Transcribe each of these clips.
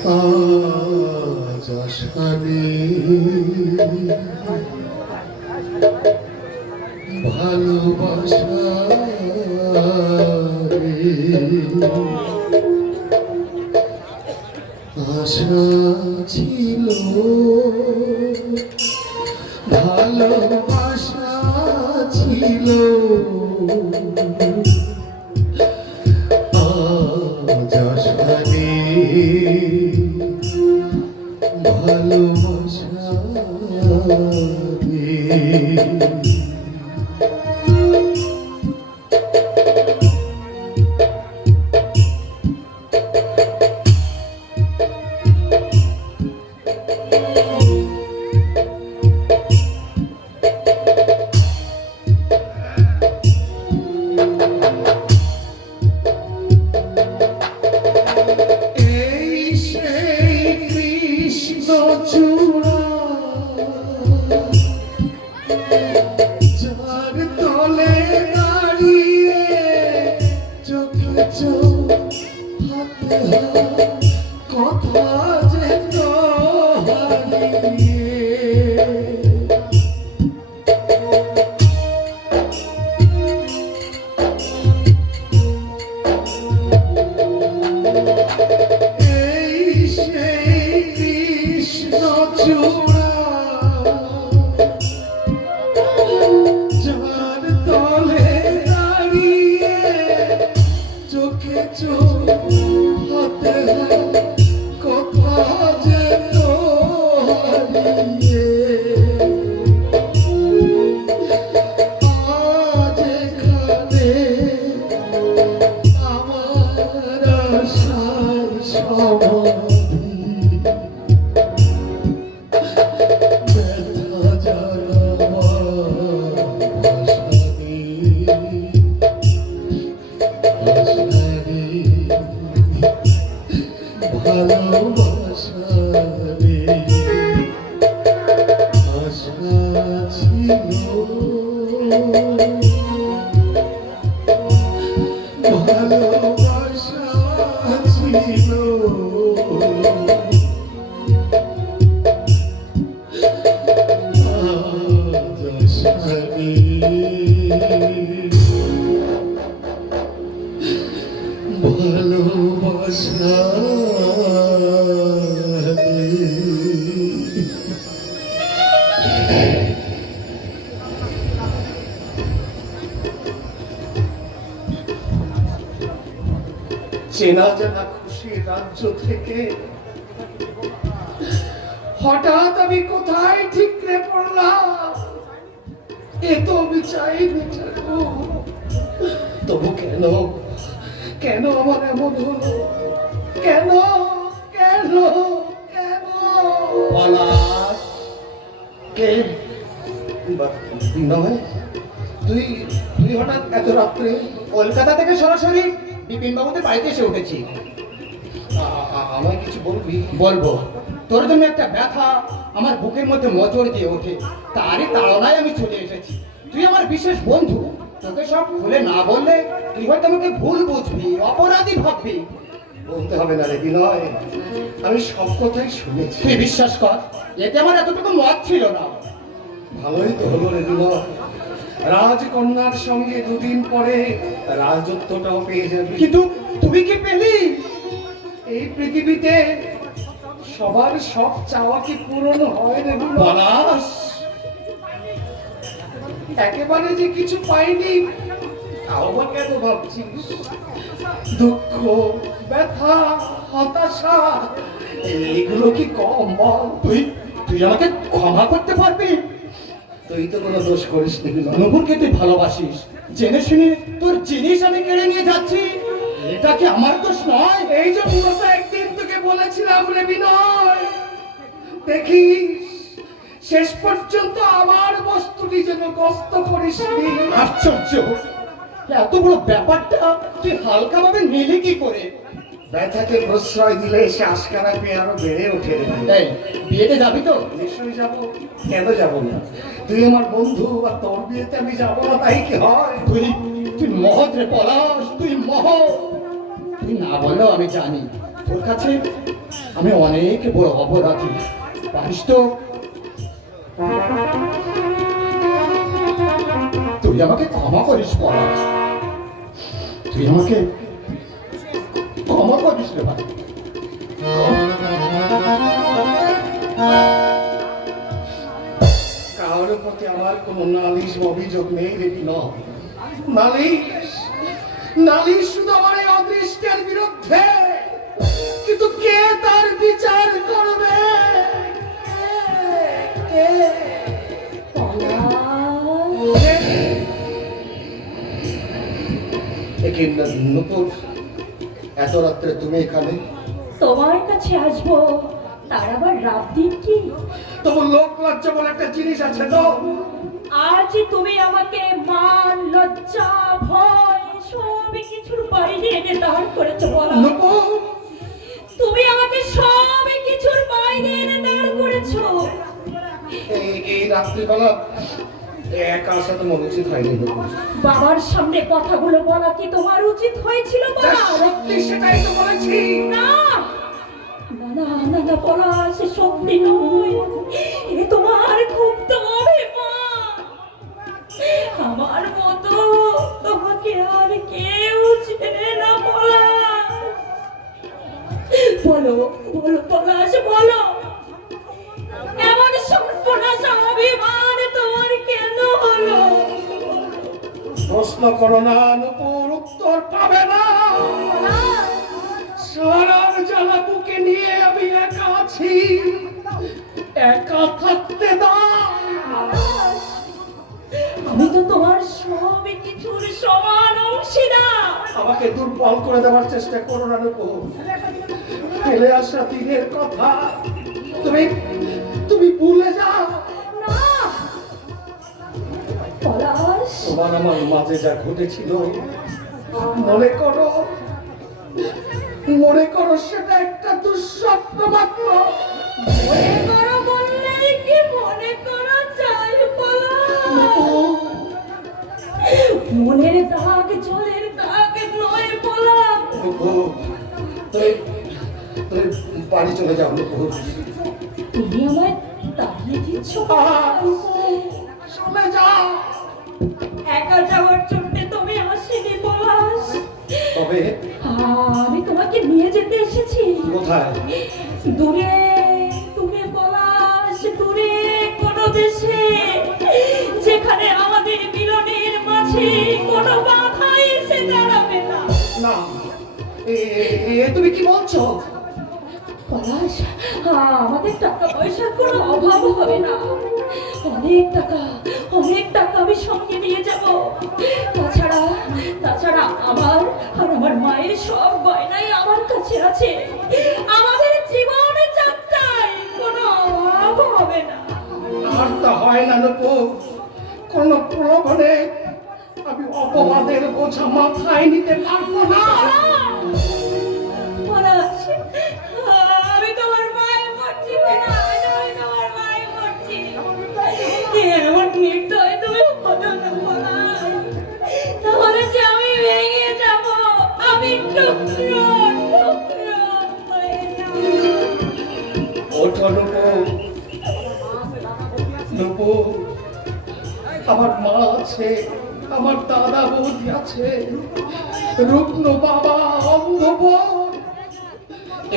আজ আসানি ভালোবাসা আশা ছিল, ভালোবাসা ছিল, আজ আসানি ভালোবাসা কথা যে তো এই সেই কৃষ্ণ চূড়া যার তলে দাঁড়িয়ে চোখে চোখ হাতে কথা যে তো হারিয়ে আজ এখানে আমার আশার সমাধি ব্যথা জানাবার ভালোবাসা রে আশা ছিল, ভালোবাসা ছিল, আজ আশা রে ভালোবাসা চেনা জানা খুশি রাজ্য থেকে হঠাৎ আমি কোথায় ঠিকরে পড়লাম, এ তো আমি চাইনি। তবু কেন কেন আমার এমন হলো, কেন কেন কেন? পলাশ কে? বিনয়, তুই তুই হঠাৎ এত রাত্রে? কলকাতা থেকে সরাসরি বিপিন বাবুদের বাড়িতে এসে উঠেছি। আমায় কিছু বলবি? বলবো, তোর জন্য একটা ব্যথা আমার বুকের মধ্যে মোচড় দিয়ে ওঠে, তারই তাড়নায় আমি চলে এসেছি। তুই আমার বিশেষ বন্ধু, তোকে সব খুলে না বললে তুই হয়তো আমাকে ভুল বুঝবি, অপরাধী ভাববি। বলতে হবে না রে বিনয়, আমি সব কথাই শুনেছি। তুই বিশ্বাস কর, এতে আমার এতটুকু মত ছিল না। ভালোই তো হলো রে বিনয়, রাজকন্যার সঙ্গে দুদিন পরে রাজত্বটাও পেয়ে যাবি। কিন্তু তুই কি পেলি? এই পৃথিবীতে সবার সব চাওয়া কি পূরণ হয় রে বিনয়? পলাশ, একেবারে যে কিছু পাইনি তাও বা কেন ভাবছিস? দুঃখ, ব্যথা, হতাশা এইগুলো কি কম বল? তুই তুই আমাকে ক্ষমা করতে পারবি? তুই তো কোনো দোষ করিস নি। নূপুরকে তুই ভালোবাসিস, জেনে শুনে তোর জিনিস আমি কেড়ে নিয়ে যাচ্ছি, এটা কি আমার দোষ নয়? এই যে মূলত একদিন তোকে বলেছিলাম রে বিনয়, দেখিস শেষ পর্যন্ত আমার বস্তুটি যেন কষ্ট করিস নি। আশ্চর্য, এত বড় ব্যাপারটা তুই হালকা ভাবে নিলি কি করে? ব্যথাকে প্রশ্রয় দিলে সে আশকারা পেয়ে আরো বেড়ে ওঠে। এই বিয়েতে যাবি তো? নিশ্চয়ই যাবো, কেন যাবো না? তুই আমার বন্ধু, আর তোর বিয়েতে আমি যাবো না তাই কি হয়? তুই তুই মহৎ রে পলাশ, তুই মহৎ। তুই না বললেও আমি জানি তোর কাছে আমি অনেক বড় অপরাধী, পারিস তো? তুই আমাকে ক্ষমা করিস পলাশ, তুই আমাকে ক্ষমা করিস রে ভাই। কারোর প্রতি আমার কোনো নালিশ বা অভিযোগ নেই রে বিনয়। নালিশ নালিশ শুধু আমার এই অদৃষ্টের বিরুদ্ধে, কিন্তু কে তার বিচার করবে? কে? নতুন এত রাত্রে তুমি এখানে? তোমার কাছে আসবো, তার আবার রাত দিন কি? তবু লোক লজ্জা বলে একটা জিনিস আছে তো। আজ তুমি আমাকে মান, লজ্জা, ভয় সবই কিছুর বাইরে এনে দাঁড় করেছো বলো। নূপুর, তুমি আমাকে সবই কিছুর বাইরে এনে দাঁড় করেছো। এই রাত্রিবেলা একা সাথে মনে উচিত হয়নি নূপুর। বাবার সামনে কথাগুলো বলা কি তোমার উচিত হয়েছিল যা বলা? সত্যি সেটাই তো বলেছি। না না না না না বলা, সে সত্যি নয়, এ তোমার খুব তো অভিমান। আমার মতো তোমাকে আর কেউ চেনে না বলা। বলো বলো পলাশ, বলো এমন সর্বনাশ অভিমান তোমার কেন হলো? প্রশ্ন করো না নূপুর, উত্তর পাবে না। সারার জ্বালা বুকে নিয়ে আমি একা আছি, একা থাকতে দাও। আমি তো তোমার সবই কিছুর সমান অংশীদার। আমাকে দুর্বল করে দেওয়ার চেষ্টা করো না নূপুর। ফেলে আসা দিনের কথা তুমি তুমি ভুলে যাও। না পলাশ, তোমার আমার মাঝে যা ঘটেছিল মনে করো, মনে করো সেটা একটা দুঃস্বপ্ন মাত্র। মনে করো বললেই কি মনে করা যায় পলাশ? মনের দাগ জলের দাগ নয় পলাশ। নূপুর, তুমি তুমি বাড়ি চলে যাও নূপুর। তুমি আমায় তাড়িয়ে দিচ্ছ পলাশ। চলে যাও। একা যাওয়ার জন্য তুমি আসিনি পলাশ, তবে আমি তোমাকে নিয়ে যেতে এসেছি। কোথায়? দূরে দূরে পলাশ, দূরে কোনো দেশে, যেখানে আমাদের মিলনের মাঝে কোনো বাধা এসে দাঁড়াবে না। না, তুমি কি বলছো? পলাশ, আমাদের টাকা পয়সার কোনো অভাব হবে না। অনেক টাকা আমি সঙ্গে নিয়ে যাব। তাছাড়া তাছাড়া আমার আর আমার মায়ের সব গয়নাই আমার কাছে আছে। আমাদের জীবনে যাত্রায় কোনো অভাব হবে না। আর তা হয় না নূপুর, কোনো প্রলোভনে আমি অপবাদের বোঝা মাথায় নিতে পারবো না। পলাশ, আমি তোমার মায়ে মরছি না, আমি তোমার মায়ে মরছি। এমন নির্দয় তুমি হলো না পলাশ, তাহলে যে আমি ভেঙে যাব, আমি টুকরো টুকরো হয়ে যাব। ওঠো নূপুর, নূপুর, আমার মা আছে, আমার দাদা বৌদি আছে, রুগ্ন বাবা, অন্ধ বোন,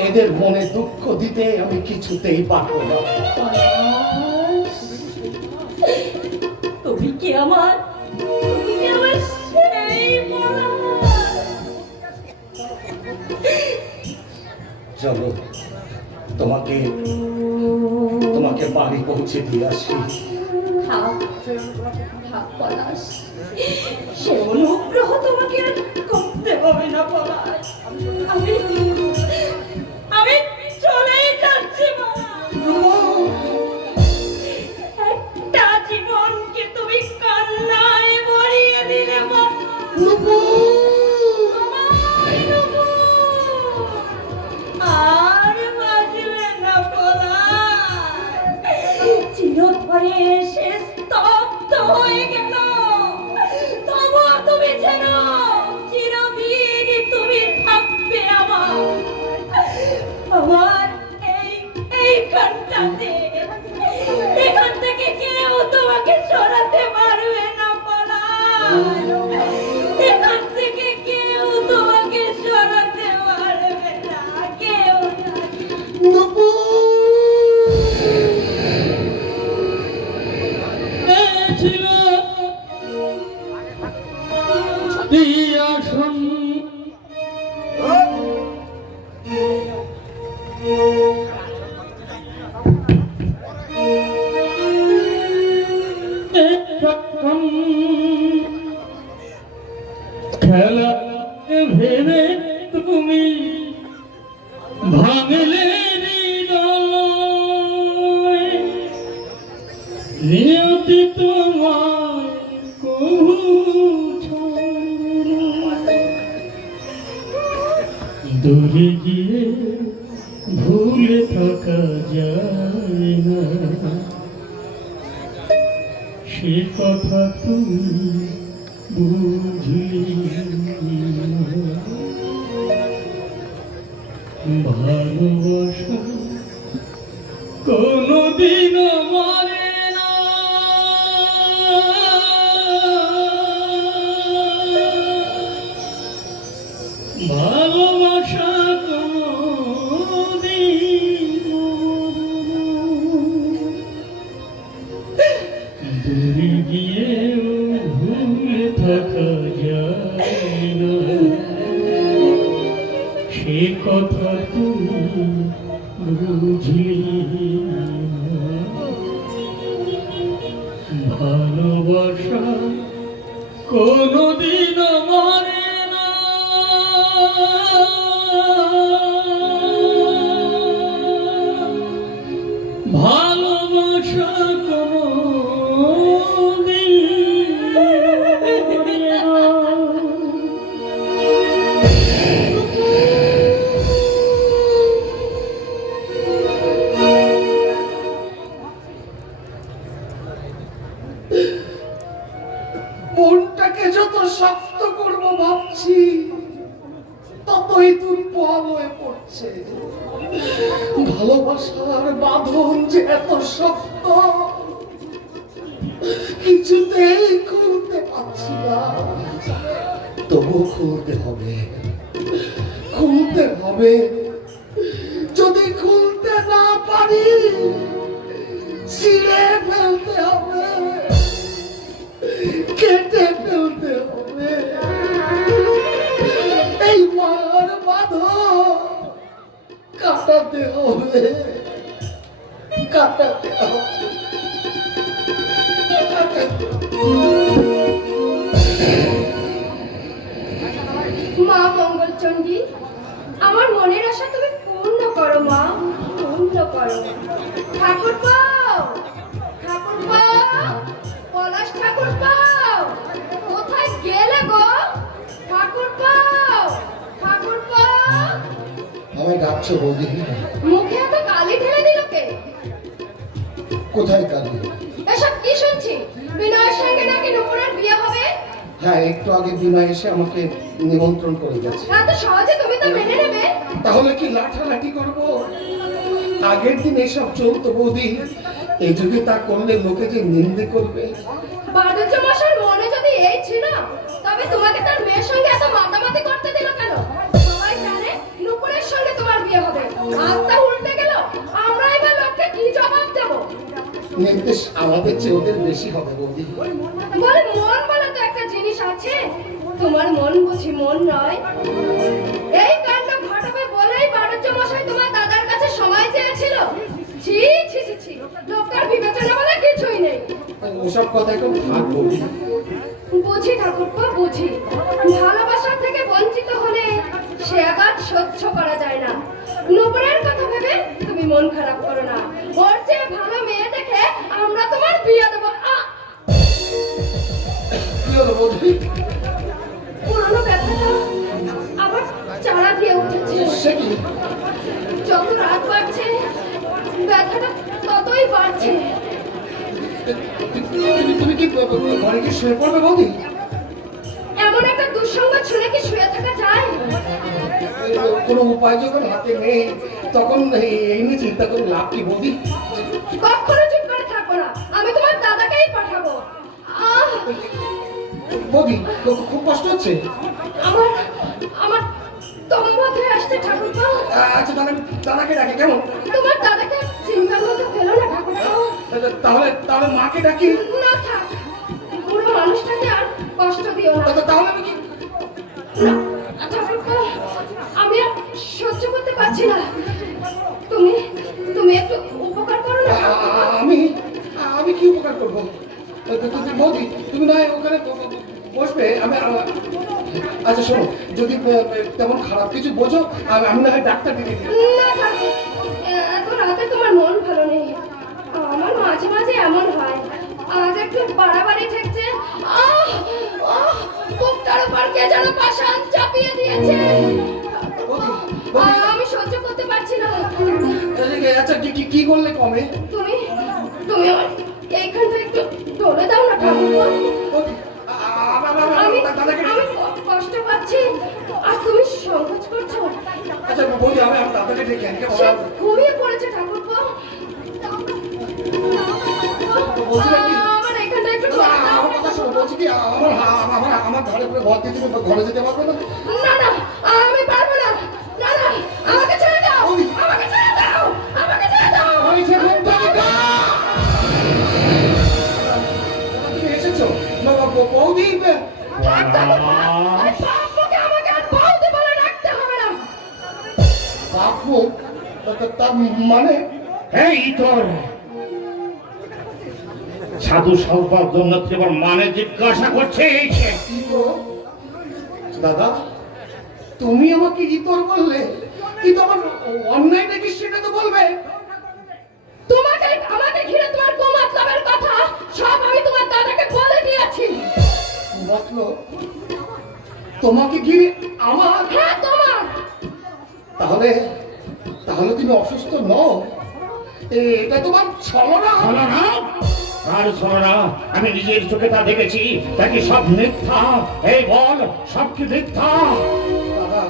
এদের মনে দুঃখ দিতে আমি কিছুতেই পারবো না। পলাশ, তুমি কি আমার সেই পলাশ? চলো তোমাকে তোমাকে বাড়ি পৌঁছে দিয়ে আসি। থাক থাক পলাশ, সে অনুগ্রহ তোমাকে আর করতে হবে না পলাশ। আমি আমি চলেই যাচ্ছি পলাশ। একটা জীবনকে তুমি কান্নায় ভরিয়ে দিলে আর বাজবে না পলাশ। চিরতরে সে স্তব্ধ হয়ে গেল, তবুও তুমি যেন চিরদিন তুমি থাকবে আমার। এখানটাতে। এখান থেকে কেউ তোমাকে সরাতে পারবে না পলাশ। এখান থেকে কেউ তোমাকে সরাতে পারবে না, কেউ না। ছিল দিয়া শুন খেলা ভেবে তুমি ভাঙলে হৃদয়, নিয়তি তোমার কবু ছাড়ে। দূরে গিয়ে ভুলে থাকা যায় না, সে কথা তুমি বুঝলি না। ভালোবাসা কোনদিন মরে না, ভালোবাসা কোনদিন দূরে গিয়ে ভুলে থাকা যায় না, সে কথা তুমি বুঝলি না। ভালোবাসা কোনদিন মরে না, ভালোবাসা কোনদিন মরে না। মনটাকে যত শক্ত করবো ভাবছি, ততই দুর্বল হয়ে পড়ছে। ভালোবাসার বাঁধন যে এত শক্ত, কিছুতেই খুলতে পারছি না। তবু খুলতে হবে, খুলতে হবে। যদি খুলতে না পারি, ছিঁড়ে ফেলতে হবে, কেটে ফেলতে হবে। এই মার বাঁধন কাটাতে হবে, কাটাতে হবে, কাটাতে হবে। মা মঙ্গলচণ্ডী, আমার মনের আশা তুমি পূর্ণ করো মা, পূর্ণ করো। ঠাকুরপাও, ঠাকুরপাও, পলাশ ঠাকুরপাও, কোথায় গেলে গো? ঠাকুরপাও, ঠাকুরপাও। আমায় ডাকছো বৌদি? মুখে এত কালি ঢেলে দিল কে? কোথায় কালি? এসব কি শুনছি? বিনয়ের সঙ্গে নাকি নুপুরের বিয়ে হবে? হ্যাঁ, একটু আগে বিনা এসে আমাকে নিমন্ত্রণ করে গেছে। এত সহজে তুমি তো মেনে নেবে? তাহলে কি লাঠালাঠি করবো? আগের দিন এসব চলতো বৌদি, এই যুগে তা করলে লোকে যে নিন্দে করবে। বাদুজ্য মশার মনে যদি এই ছিল, তবে তোমাকে তার মেয়ের সঙ্গে এত মাতামাতি করতে দিল কেন? সবাই জানে নুপুরের সঙ্গে তোমার বিয়ে হবে, আজ তা উল্টে গেল। আমরা এবার লোককে কি জবাব দেব? নির্দেশ আমাদের চেয়ে ওদের বেশি হবে বৌদি। বলে মন বলে তো একটা জিনিস আছে, তোমার মন বুঝি মন নয়? এই কাণ্ড ঘটাবে বলেই বাদুজ্য মশাই তোমার দাদার কাছে সময় চেয়েছিল। ছি ছি ছি ছি, লোকটার বিবেচনা বলে কিছুই নেই। ওসব কথা এখন থাক বৌদি। বুঝি ঠাকুরপো, বুঝি। ভালোবাসার থেকে বঞ্চিত হলে সে আঘাত সহ্য করা যায় না। নুপুরের কথা ভেবে তুমি মন খারাপ করো না। ওর চেয়ে ভালো মেয়ে দেখে আমরা তোমার বিয়ে দেবো। কি হলো বৌদি? পুরনো ব্যথাটা আবার চারা দিয়ে উঠেছে। সে কি? যত রাত বাড়ছে ব্যথাটা ততই বাড়ছে। তুমি কি ঘরে কি শুয়ে পড়বে বৌদি? এমন একটা দুঃসংবাদ শুনে কি শুয়ে থাকা যায়? কোনো উপায় যখন হাতে নেই তখন এই নিয়ে চিন্তা করে লাভ কি বৌদি? কখনো চুপ করে থাকবো না, আমি তোমার দাদাকেই পাঠাবো। আহ, বৌদি খুব কষ্ট হচ্ছে? আমার আমার তম্বত হয়ে আসছে ঠাকুরপো। আচ্ছা তাহলে দাদাকে ডাকে কেমন? তোমার দাদাকে চিন্তার মধ্যে ফেলো না ঠাকুরপো। তাহলে তাহলে মাকে ডাকি? না থাক, বুড়ো মানুষটাকে আর কষ্ট দিও না। তাহলে আমি কি? না, ঠাকুরপো, আমি আর সহ্য করতে পারছি না। তুমি তুমি একটু উপকার করো না ঠাকুরপো। আমি আমি কি উপকার করবো? বৌদি তুমি নয় ওখানে বসবে, আমি আচ্ছা শোনো, যদি তেমন খারাপ কিছু বোঝো আমি না হয় ডাক্তার দিতে দিই। না ঠাকুর, এত রাতে তোমার মন ভালো নেই। আমার মাঝে মাঝে এমন হয়, আজ একটু বাড়াবাড়ি ঠেকছে। আহ, আহ, বুকটার উপর কে যেন পাষাণ চাপিয়ে দিয়েছে। আমি সহ্য করতে পারছি না। আচ্ছা কি করলে কমে? তুমি তুমি আমার এইখানটা একটু ধরে দাও না ঠাকুর। আমি আমি কষ্ট পাচ্ছি আর তুমি সংকোচ করছো। আচ্ছা বৌদি আমি দাদাকে ডেকে আনকে সে ঘুমিয়ে পড়েছে ঠাকুর। আমার এখানটা একটু ধরে দাও। আমার কথা শোনো, বলছি কি আমার ঘরে করে ভর দিয়ে তুমি ঘরে যেতে পারবে না? না না, আমি পারবো না। না না, আমাকে ছেড়ে দাও, আমাকে ছেড়ে দাও, আমাকে ছেড়ে দাও। তুমি এসেছো বৌদি? থাক ঠাকুরপো, এই বাপ্পুকে আমাকে আর বৌদি বলে ডাকতে হবে না। বাপু তার মানে? এই তোর সাধু সর্বার জন্য এবার মানে জিজ্ঞাসা করছে। দাদা তুমি আমাকে ইতর বললে, কিন্তু আমার অন্যায় নাকি সেটা তো বলবে। তোমাকে আমাকে ঘিরে তোমার কুমতলবের কথা সব আমি তোমার দাদাকে বলে দিয়েছি। মতলব তোমাকে ঘিরে আমার? হ্যাঁ তোমার। তাহলে তাহলে তুমি অসুস্থ নও, এটা তোমার ছলনা। ছলনা? আর ছলনা? আমি নিজের চোখে তা দেখেছি, তাকে সব মিথ্যা। এই বল, সব কি মিথ্যা? দাদা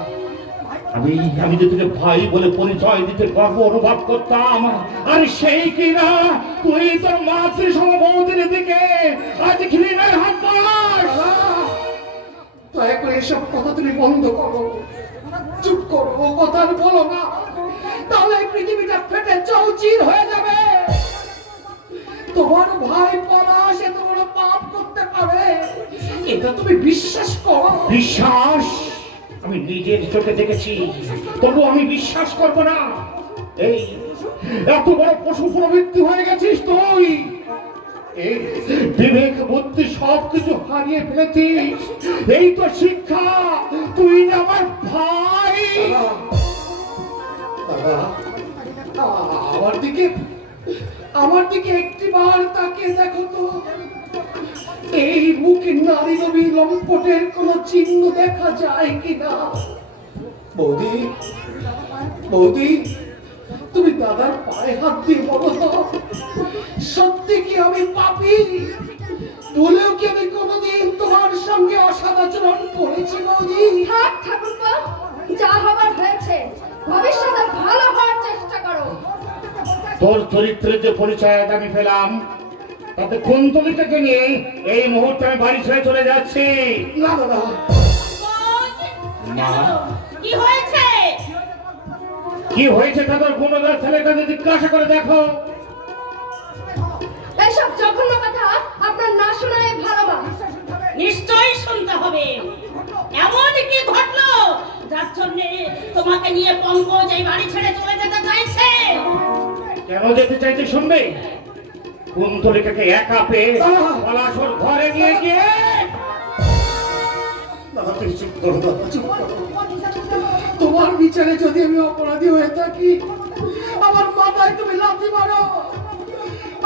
আমি যে তোকে ভাই বলে পরিচয় দিতে গর্ব অনুভব করতাম, আর সেই কিনা তুই তোর মাতৃ সমবৌদির দিকে আজ ঘৃণার হাত বাড়াস। দয়া করে এসব কথা তুমি বন্ধ করো, চুপ করো, ও কথা আর বলো না, তাহলে এই পৃথিবীটা ফেটে চৌচির হয়ে যাবে। তোমার ভাই পলাশ এত বড় পাপ করতে পারে, এটা তুমি বিশ্বাস করো? বিশ্বাস? আমি নিজের চোখে দেখেছি, তবু আমি বিশ্বাস করব না। এই এত বড় পশু প্রবৃত্তি হয়ে গেছিস তুই, এই বিবেক বুদ্ধি সবকিছু হারিয়ে ফেলেছিস। এই তো শিক্ষা, তুই না আমার ভাই। দাদা আমার দিকে একটিবার তাকিয়ে দেখো তো, এই মুখে নারী নবী লম্পটের কোন চিহ্ন দেখা যায় কিনা? বৌদি বৌদি তুমি দাদার পায়ে হাত দিয়ে বলো তো, সত্যি কি আমি পাপী? বলেও কি আমি কোনোদিন তোমার সঙ্গে অসদাচরণ করেছি বৌদি? থাক ঠাকুরপো, যা হবার হয়েছে, ভবিষ্যতে ভালো হওয়ার চেষ্টা করো। তোর চরিত্রের যে পরিচয় আজ আমি পেলাম, তাতে কুন্তলিটাকে নিয়ে এই মুহূর্তে আমি বাড়ি ছেড়ে চলে যাচ্ছি। না দাদা, মা, কি হয়েছে? কি হয়েছে তা তোর গুণদার ছেলেটাকে জিজ্ঞাসা করে দেখো। এইসব জঘন্য কথা আপনার না শোনাই ভালো মা। নিশ্চয়ই শুনতে হবে। এমন কি ঘটলো যার জন্য তোমাকে নিয়ে পঙ্কজ এই বাড়ি ছেড়ে চলে যেতে চাইছে? কেন যেতে চাইছে শুনবে? কুন্তলিটাকে একা পেয়ে পলাশর ঘরে নিয়ে গিয়ে। দাদা তুমি চুপ করো, দাদা চুপ করো। তোমার বিচারে যদি আমি অপরাধী হয়ে থাকি, আমার মাথায় তুমি লাথি মারো,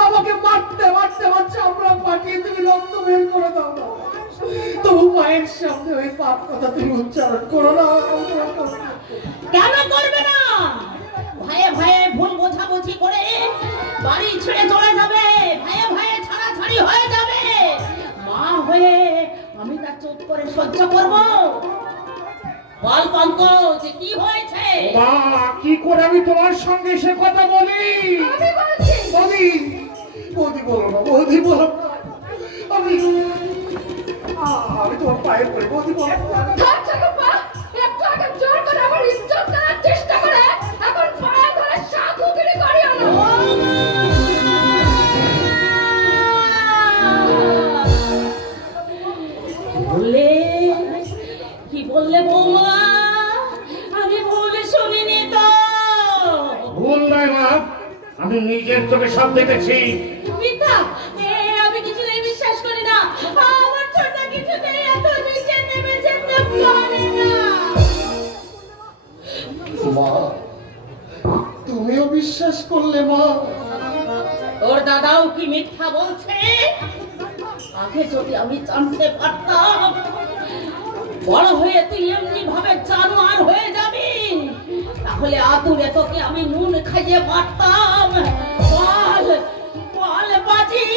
আমাকে মারতে মারতে আমার চামড়া ফাটিয়ে তুমি রক্ত বের করে দাও না, তবু মায়ের সামনে ওই পাপ কথা তুমি উচ্চারণ করো না। কেন করবে না? ভয়ে ভয়ে ভুল বোঝাবুঝি করে বাড়ি ছেড়ে চলে যাবে, ভয়ে ভয়ে ছাড়াছাড়ি হয়ে যাবে। মা হয়ে আমি তা চুপ করে সহ্য করব? বল পঙ্কজ কি হয়েছে? মা, কি করে আমি তোমার সঙ্গে সে কথা বলি? আমি বলছি বৌদি, বৌদি বলো না, বৌদি বলো না। আমি তোমার পায়ে পড়ে, বৌদি বলো না। থাক চাকপ্পা, একটু আগে জোর করে আমার ইজ্জত করার চেষ্টা করে এখন পায়ে ধরে সাধুগিরি করিও না। বললে কি বললে বৌমা? আমি ভুলে শুনিনি তো। ভুল নয় মা, আমি নিজের চোখে সব দেখেছি। মিথ্যা, আমি কিছুতেই বিশ্বাস করি না। আমার ছোট কিছুতেই এত নিচে নেমে যেতে পারে না। মা, তুমিও বিশ্বাস করলে মা? তোর দাদাও কি মিথ্যা বলছে? আগে যদি আমি জানতে পারতাম বড় হয়ে তুই এমনি ভাবে জানোয়ার হয়ে যাবি, তাহলে আতুরে তোকে আমি নুন খাইয়ে মারতাম। বল বল বাজি,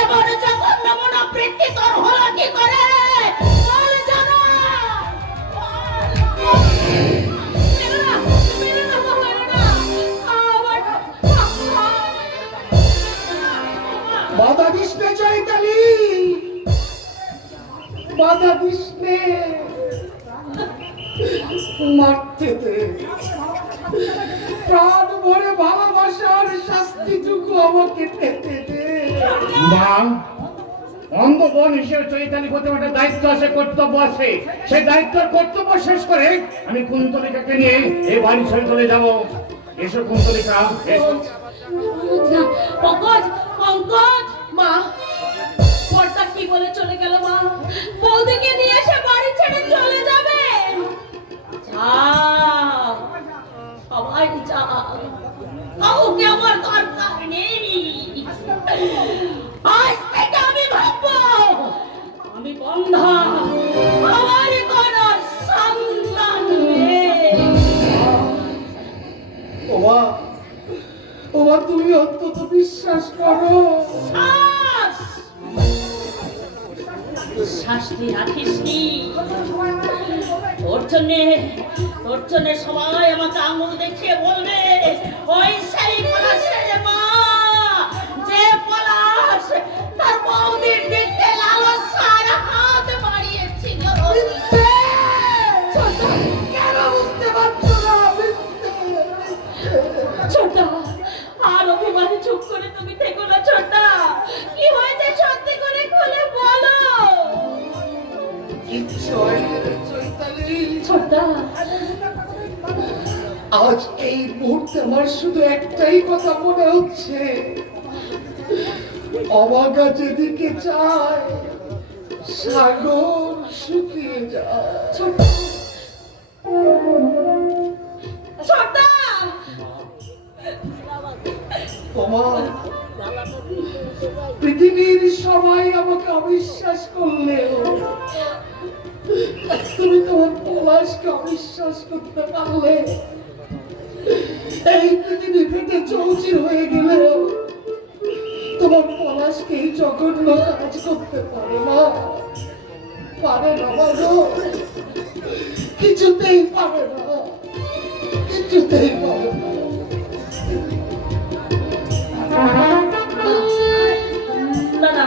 এবারে যখন নমুনা বৃত্তি তোর হলো কি করে? বল জানো, মেরো না, মেরো না, মেরো না। বাধা দিস নে চৈতালি, বাধা দিস নে, মারতে দে। প্রাণ ভরে ভালোবাসার শাস্তিটুকু আমাকে পেতে দে। মা, অন্ধ বোন হিসেবে চৈতালি প্রতি একটা দায়িত্ব আছে, কর্তব্য আছে। সেই দায়িত্ব কর্তব্য শেষ করে আমি কুন্তলিকাকে নিয়ে এই বাড়ি ছেড়ে চলে যাবো। এসো কুন্তলিকা, এসো। পঙ্কজ, পঙ্কজ, মা পর্দা কি বলে চলে গেল? মা বৌদিকে নিয়ে এসে বাড়ি ছেড়ে চলে যাবে। সবাই যা, কাউকে আমার দরকার নেই। আজ থেকে আমি ভাববো আমি বন্ধা, আমার কোনো সন্তান নেই। ওমা, ওমা, তুমি অন্তত বিশ্বাস করো। শাস্তি রাখিসনি। তোর জন্যে সবাই আমাকে আঙুল দেখিয়ে বলবে ওই সেই পলাশের মা, যে পলাশ তার বৌদির দিকে লালসার হাত বাড়িয়েছিল। কেন বুঝতে পারছো না? ছোটা, আর অভিমানে চুপ করে তুমি থেকো না। ছোটা, কি হয়েছে সত্যি করে খুলে বলো। ছোটা, আজ এই মুহূর্তে আমার শুধু একটাই কথা মনে হচ্ছে, অবাগা যেদিকে চায় সাগর শুকিয়ে যায়। ছোটা, তোমার পৃথিবীর সবাই আমাকে অবিশ্বাস করলেও তুমি তোমার পলাশকে অবিশ্বাস করতে পারলে। এই পৃথিবী ফেটে চৌচির হয়ে গেলেও তোমার পলাশকে এই জঘন্য কাজ করতে পারে না, পারে না বাবা, কিছুতেই পারে না, কিছুতেই পারে না। না না,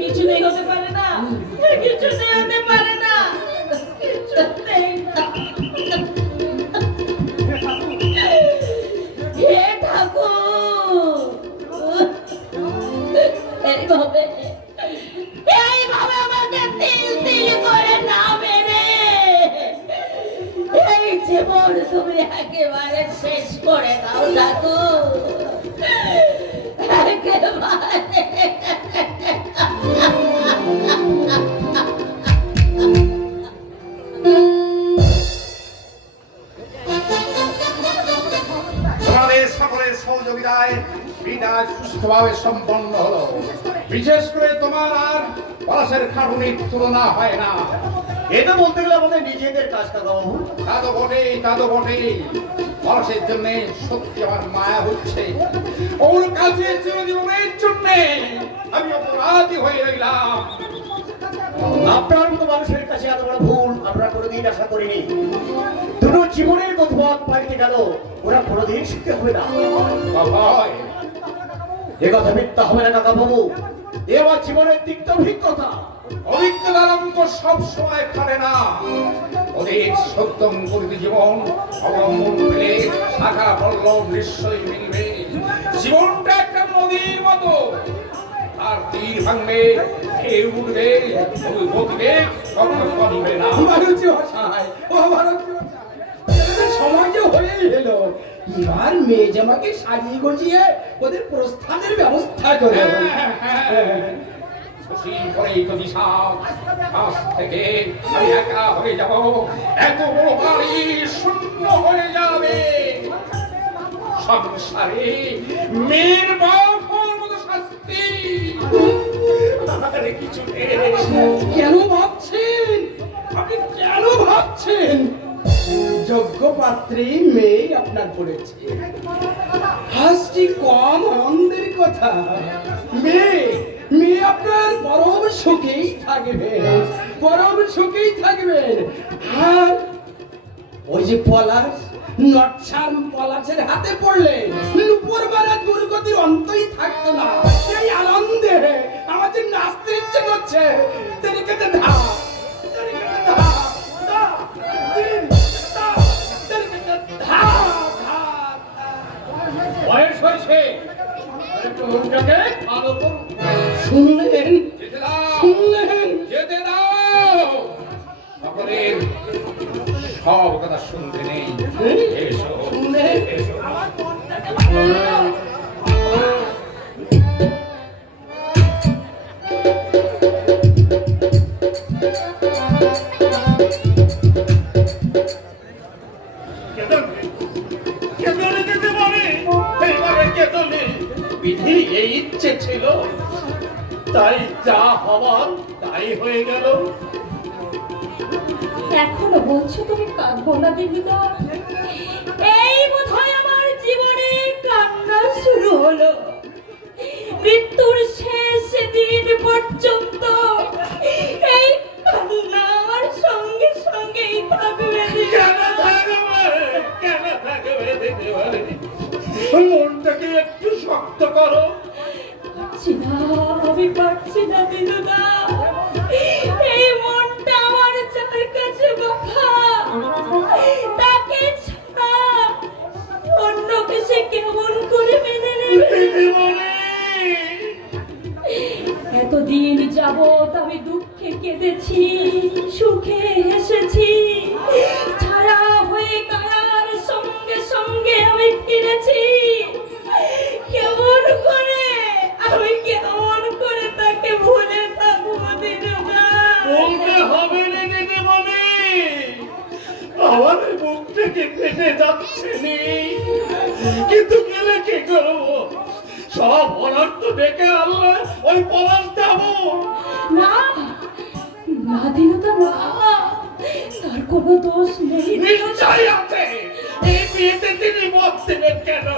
কিছুতেই হতে পারে না, কিছুতেই হতে পারে না, কিছুতেই না। হে ঠাকুর, এইভাবে আমাকে তিল তিল করে না মেরে এই জীবন তুমি একেবারে শেষ করে দাও ঠাকুর, একেবারে। তোমাদের সকলের সহযোগিতায় বিদায় সুস্থভাবে সম্পন্ন হলো। বিশেষ করে তোমার আর পলাশের খাটুনির তুলনা হয় না। এটা বলতে গেলে আমাদের নিজেদের কাজ কাকাবাবু। তা তো বটেই, তা তো বটেই। পলাশের জন্য সত্যি আমার মায়া হচ্ছে। ওর কাছে চিরজীবনের জন্য আমি অপরাধী হয়ে রইলাম। আপনার মতো মানুষের কাছে এত বড় ভুল আমরা কোনোদিন আশা করিনি। দুটো জীবনের গতিপথ পাল্টে গেল, ওরা কোনোদিন শিখতে হবে না। বাবা, এ কথা মিথ্যা হবে না কাকা বাবু, এ আমার জীবনের তিক্ত অভিজ্ঞতা। অভিজ্ঞতার অঙ্ক সব সময় খাবে না। ওদের সত্যম করিতে জীবন অবলম্বন পেলে শাখা পল্লব নিশ্চয়ই মিলবে। জীবনটা একটা নদীর মতো, আর তীর ভাঙবে, ঢেউ উঠবে, তবে গতিবেগ কখনো কমবে না। ভারতী ভাষায় ও ভারতী ভাষায় সময় যে হয়েই এলো, এবার মেয়ে জামাকে সাজিয়ে গুজিয়ে ওদের প্রস্থানের ব্যবস্থা করে। খুশি করেই তো দিশাদ, আজ থেকে আমি একা হয়ে যাব, এত বড় বাড়ি শূন্য হয়ে যাবে। সংসারে মেয়ের বাপর মতো শাস্তি আর কিছু নেই। কেন ভাবছেন আপনি, কেন ভাবছেন যোগ্য পাত্রী মেয়ে আপনার পড়েছে? হাসছি কম আনন্দের কথা। মেয়ে মেয়ে আপনার পরম সুখেই থাকবেন, পরম সুখেই থাকবেন। আর ওই যে পলাশ, নচ্ছার পলাশের হাতে পড়লে নুপুর মারা দুর্গতির অন্তই থাকতো না। সেই আনন্দে আমার যে নাচতে ইচ্ছে করছে। তেরিকেতে ধা, তেরিকেতে ধা, ধা, দিন, ধা, তেরিকেতে ধা, ধা, ধা। বয়স হয়েছে, একটু মনটাকে ভালো করুন। শুনলেন, যেতে দাও, শুনলেন? যেতে দাও। সকলের সব কথা শুনতে নেই। এসো, শুনলেন? এসো। বিধি এই ইচ্ছে ছিল, তাই যা হওয়ার তাই হয়ে গেল। এখনো বলছো তুমি কাঁদবো না দিদিদা? এই বোধহয় আমার জীবনে কান্না শুরু হলো। মৃত্যুর শেষ দিন পর্যন্ত এই কান্না আমার সঙ্গে সঙ্গেই থাকবে কেন দিদিদা। থাকবে, কেন থাকবে দিদিভাই? মনটাকে একটু শক্ত করো। পারছি না, আমি পারছি না দিদিদা। এই মনটা আমার যার কাছে বাঁধা, তাকে ছাড়া অন্যকে সে কেমন করে মেনে নেবে? দিদিমণি, এতদিন যাবৎ আমি দুঃখে কেঁদেছি, সুখে হেসেছি, ছাড়া হয়ে কারার সঙ্গে সঙ্গে আমি ফিরেছি। কেমন করে, আমি কেমন করে তাকে ভুলে থাকবো দিদিদা? বলতে হবে না দিদিমণি, আমার বুক থেকে ফেটে যাচ্ছে নি, কিন্তু গেলে কি করবো? সব অনর্থ ডেকে আনলে ওই পলাশ যাবো। না না দিনুদা, না, তার কোনো দোষ নেই দিনুদা। নিশ্চয় আছে, এই বিয়েতে তিনি মত দেবেন কেন?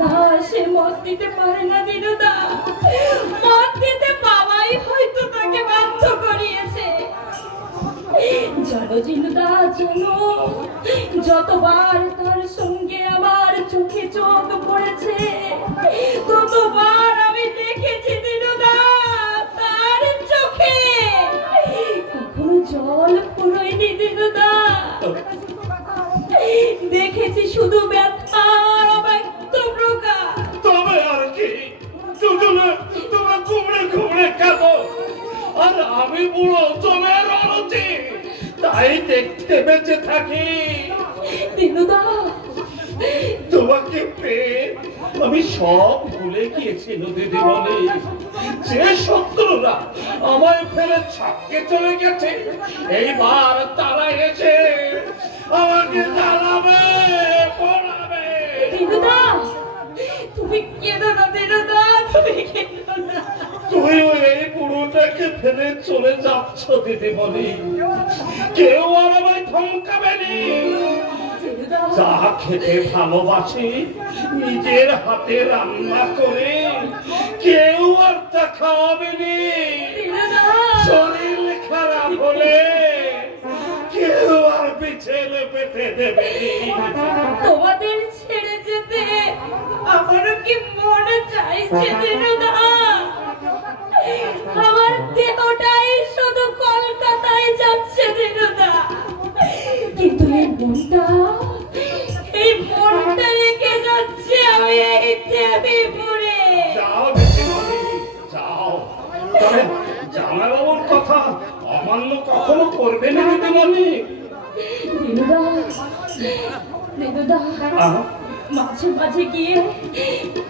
না, সে মত দিতে পারে না দিনুদা। মত দিতে বাবাই হয়তো তাকে বাধ্য করিয়েছে। জানো দিনুদা, জানো, যতবার তার সঙ্গে আমার চোখে চোখ পড়েছে, ততবার আমি দেখেছি দিনুদা, তার চোখে কখনো জল ফুরোয়নি দিনুদা। দেখেছি শুধু ব্যথার অব্যক্ত প্রকাশ। তবে আর কি, দুজনে তোমরা কুমড়ে কুমড়ে কাঁদো, আর আমি বুড়ো জমের অরুচি, তাই দেখতে বেঁচে থাকি। দিনুদা, তোমাকে পেয়ে আমি সব ভুলে গিয়েছি দিদিমণি। যে শত্রুরা আমায় ফেলে ছাপকে চলে গেছে, এইবার তারা এসে আমাকে জ্বালাবে, পড়াবে। দিনুদা, তুমি কেঁদো না দিনুদা, তুমি কেঁদো না। তুই এই বুড়োটাকে ফেলে চলে যাচ্ছ দিদিমণি, কেউ আর আমায় থমকাবে নি। দিনুদা, যা খেতে ভালোবাসি নিজের হাতে রান্না করে কেউ আর তা খাওয়াবে নি। দিনুদা, শরীর হলে কেউ আর পিছলে পেতে দেবে তোমাদের ছেড়ে যেতে আমারও কি মনে চাইছে দিনুদা। আমার দেহটাই শুধু কলকাতায় যাচ্ছে দিনুদা, কিন্তু এই মনটা রেখে যাচ্ছে আমি এই দেবীপুরে। যাও দিদিমণি যাও, তবে জামাইবাবুর কথা অমান্য কখনো করবে না দিদিমণি। দিনুদা, দিনুদা, আহ, মাঝে মাঝে গিয়ে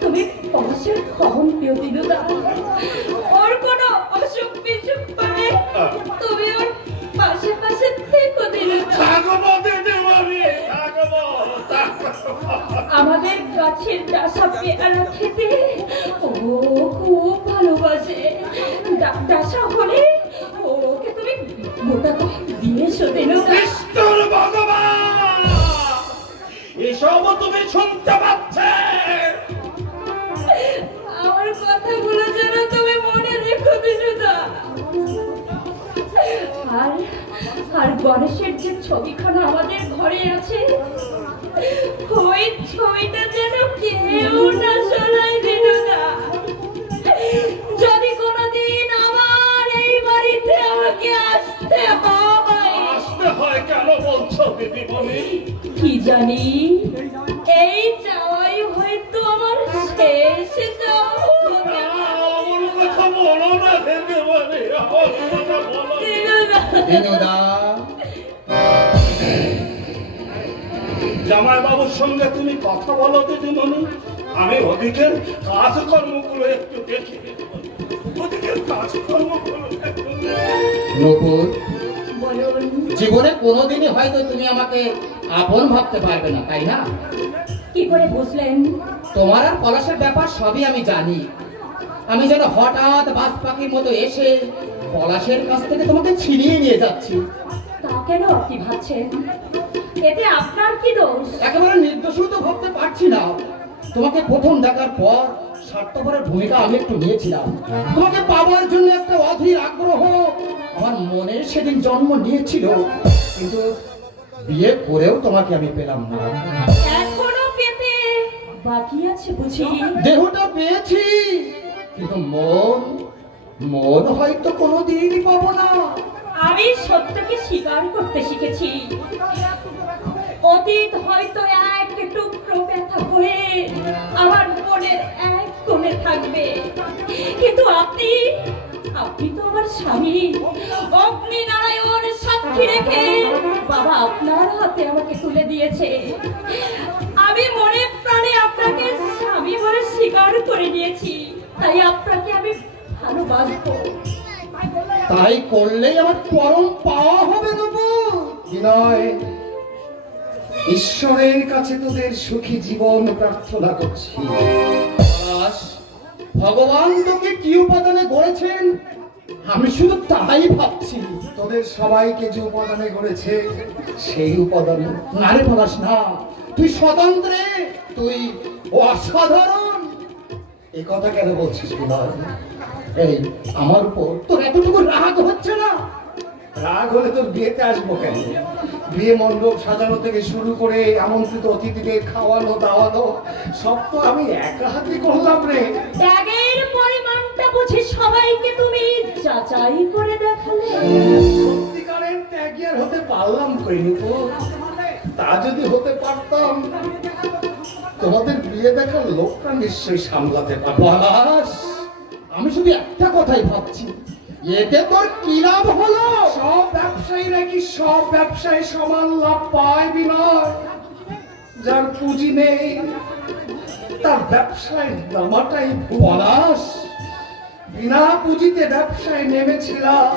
তুমি পলাশের খবর পেও দিনুদা। ওর কোনো অসুখ বিসুখ হলে তুমি ওর পাশে পাশে থেকো দিনুদা। থাকবো দিদিমণি, থাকবো। আমাদের গাছের ডাসা পেয়ারা খেতে ও খুব ভালোবাসে। ডাসা হলে ওকে তুমি গোটা করে দিয়েছো দিনুদা। কৃষ্ণর ভগবান, এসব তুমি শুনতে পাচ্ছে? আমার কথাগুলো যেন তুমি মনে রেখো দিনুদা। আর গণেশের যে ছবিখানা আমাদের ঘরে আছে, ওই ছবিটা যেন কেউ না সরায় দিনুদা। যদি কোনোদিন আমার এই বাড়িতে আমাকে আসতে হয়, আসতে হয় কেন বলছো দিদিমণি? কি জানি এই যাওয়াই হয়তো আমার শেষ যাওয়া। আমার কথা বলো না দিদিমণি, আমার কথা বলো। দিনুদা, জামাইবাবুর সঙ্গে তুমি কথা বলো দিদিমণি, আমি ওদিকের কাজকর্মগুলো একটু দেখি দিদিমণি। ওদিকের কাজকর্মগুলো একটু দেখি। নূপুর, বলুন, জীবনে কোনোদিনই হয়তো তুমি আমাকে আপন ভাবতে পারবে না, তাই না? কি করে বুঝলেন? তোমার আর পলাশের ব্যাপার সবই আমি জানি। আমি যেন হঠাৎ বাজ পাখির মতো এসে পলাশের কাছ থেকে তোমাকে ছিনিয়ে নিয়ে যাচ্ছি। তা কেন আপনি ভাবছেন? এতে আপনার কি দোষ? একেবারে নির্দোষও তো ভাবতে পারছি না। তোমাকে প্রথম দেখার পর স্বার্থপরের ভূমিকা আমি একটু নিয়েছিলাম। তোমাকে পাওয়ার জন্য একটা অধীর আগ্রহ আমার মনে সেদিন জন্ম নিয়েছিল, কিন্তু বিয়ে করেও তোমাকে আমি পেলাম না। এখনো পেতে বাকি আছে বুঝি? দেহটা পেয়েছি, কিন্তু মন হয়তো কোনোদিনই পাবো না। আমি সত্যকে স্বীকার করতে শিখেছি। অতীত হয়তো এক টুকরো ব্যথা হয়ে আমার মনের এক কোণে থাকবে, কিন্তু আপনি তো আমার স্বামী। অগ্নি নারায়ণ সাক্ষী রেখে বাবা আপনার হাতে আমাকে তুলে দিয়েছে। আমি মনে প্রাণে আপনাকে স্বামী বলে স্বীকার করে নিয়েছি, তাই আপনাকে আমি ভালোবাসবো। তাই করলেই আমার পরম পাওয়া হবে নবুর। বিনয়, ঈশ্বরের কাছে তোদের সুখী জীবন প্রার্থনা করছি। পলাশ, ভগবান তোকে কি উপাদানে গড়েছেন আমি শুধু তাই ভাবছি। তোদের সবাইকে যে উপাদানে গড়েছে সেই উপাদানে না রে পলাশ, না, তুই স্বতন্ত্রে, তুই অসাধারণ। এ কথা কেন বলছিস বিনয়? এই আমার উপর তোর এতটুকু রাগ হচ্ছে না? রাগ হলে তোর বিয়েতে আসবো কেন? বিয়ে মণ্ডপ সাজানো থেকে শুরু করে আমন্ত্রিত অতিথিদের খাওয়ানো দাওয়ানো সব তো আমি একা হাতে করলাম রে। ত্যাগের পরিমাণটা বুঝি সবাইকে তুমি যাচাই করে দেখালে। সত্যিকারের ত্যাগী আর হতে পারলাম কইনি তো। তা যদি হতে পারতাম তোমাদের বিয়ে দেখার লোকটা নিশ্চয়ই সামলাতে পারবো। পলাশ, আমি শুধু একটা কথাই ভাবছি, এতে তোর কি লাভ হলো? সব ব্যবসায়ীরা কি সব ব্যবসায় সমান লাভ পায় বিনয়? যার পুঁজি নেই তার ব্যবসায় নামাটাই ভুল। পলাশ, বিনা পুঁজিতে ব্যবসায় নেমেছিলাম,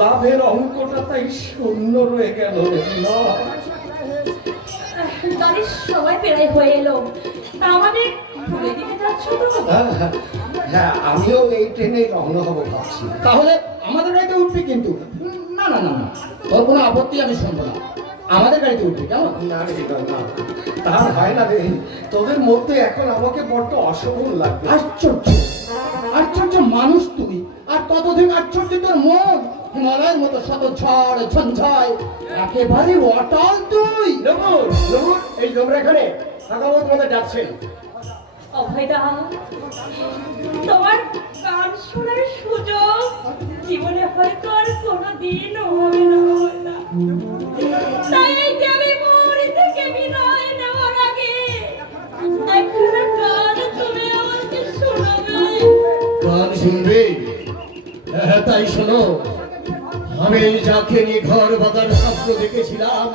লাভের অঙ্কটা তাই শূন্য রয়ে গেল রে বিনয়। গাড়ির সময় প্রায় হয়ে এলো, তা আমাদের ভুলে দিতে যাচ্ছ তো? হ্যাঁ, আমিও এই ট্রেনে রওনা হবো ভাবছি। তাহলে আমাদের গাড়িতে উঠবি কিন্তু? না না না না, তোর কোনো আপত্তি আমি শুনবো না। আমাদের গাড়িতে উঠবি কেমন? না রে বিনয়, না, তার হয় না রে। তোদের মধ্যে এখন আমাকে বড্ড অশোভন লাগবে। আশ্চর্য, আশ্চর্য মানুষ তুই, আর ততদিন আশ্চর্য তোর মন হিমালয়ের মতো শত ঝড় ঝঞ্ঝায় একেবারে অটল তুই। নমুর নমুর, এই তোমরা এখানে কাকাবাবু তোমাদের ডাকছেন। অভয়দা, তোমার গান শোনার সুযোগ জীবনে হয়তো আর কোনোদিন হবে না অভয়দা। তাই এই দেবী মৌরি থেকে বিদায় নেওয়ার আগে একটা গান তুমি আমাকে শোনাবে। গান শুনবে? হ্যাঁ, তাই শোনো। আমি যাকে নিয়ে ঘর বাঁধার স্বপ্ন দেখেছিলাম,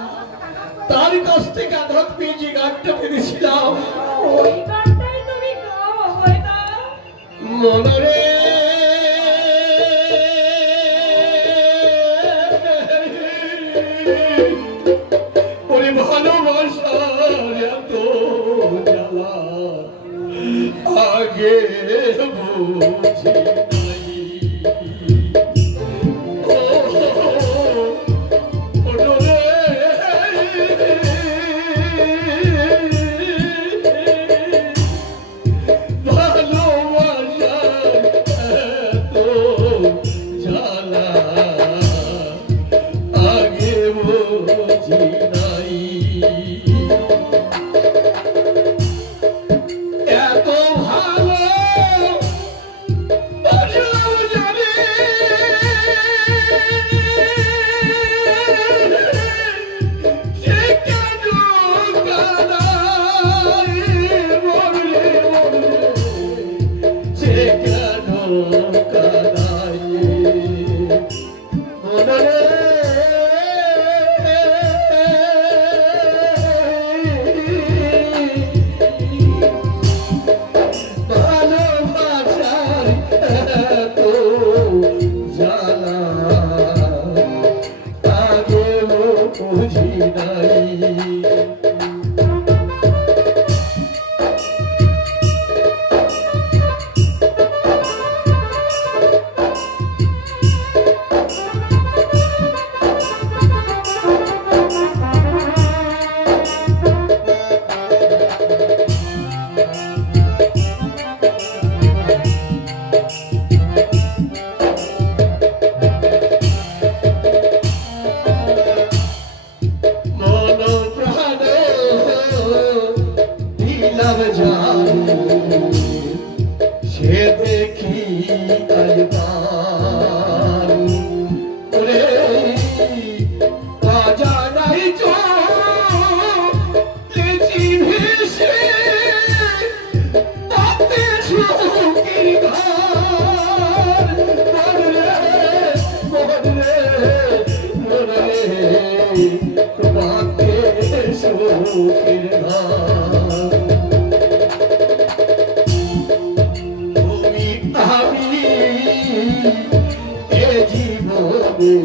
তার কাছ থেকে আঘাত পেয়ে যে গানটা পেরেছিলাম, ওই গানটাই তুমি গাও অভয়দা। মনরে ওরে ভালোবাসার এত জ্বালা আগে বুঝি নাই। ও মনরে ভালোবাসার এত জ্বালা আগে বুঝি নাই। এত ভালো বাসলাম জানি, সে কেন কাঁদায় মরলে মরলে, সে কেন কাঁদায় মনরে। ভালোবাসার এত জ্বালা আগে বুঝি নাই। মন প্রাণ দিলাম জান, সে দেখি আইবার ওরে অজানাই চলেছি ভেসে, তাতে সুখের ঘর মরলে মরলে মরলে, তোমাকে সুখের ঘর। তুমি আমি এ জীবনে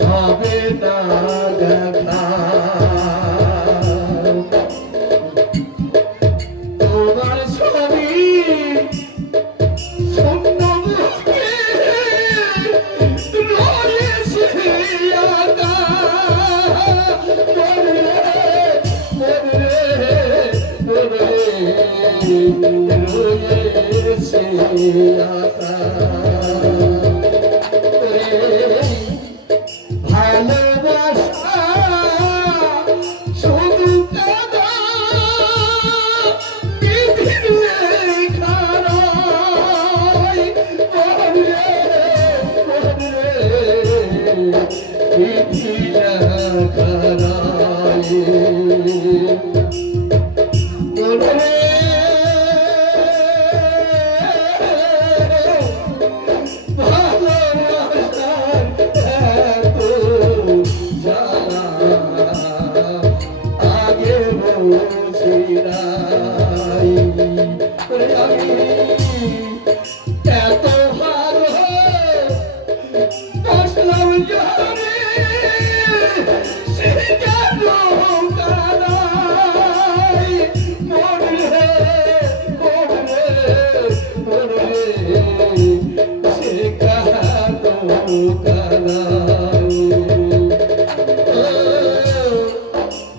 হবে না দেখা, তোমার ছবি শূন্য বুকে রয়েছে আঁকা, মরলে মরলে মরলে রয়েছে আঁকা। ভালোবাসা শুধু কাঁদা পৃথিবীর লেখায়, মরলে মরলে পৃথিবীর লেখায় মরলে। ভালোবাসার এত জ্বালা আগে বুঝি নাই। ওরে আমি এত ভালো বাসলাম জানি, সে কেন কাঁদায় মরলে মরলে মরলে, সে কেন কাঁদায়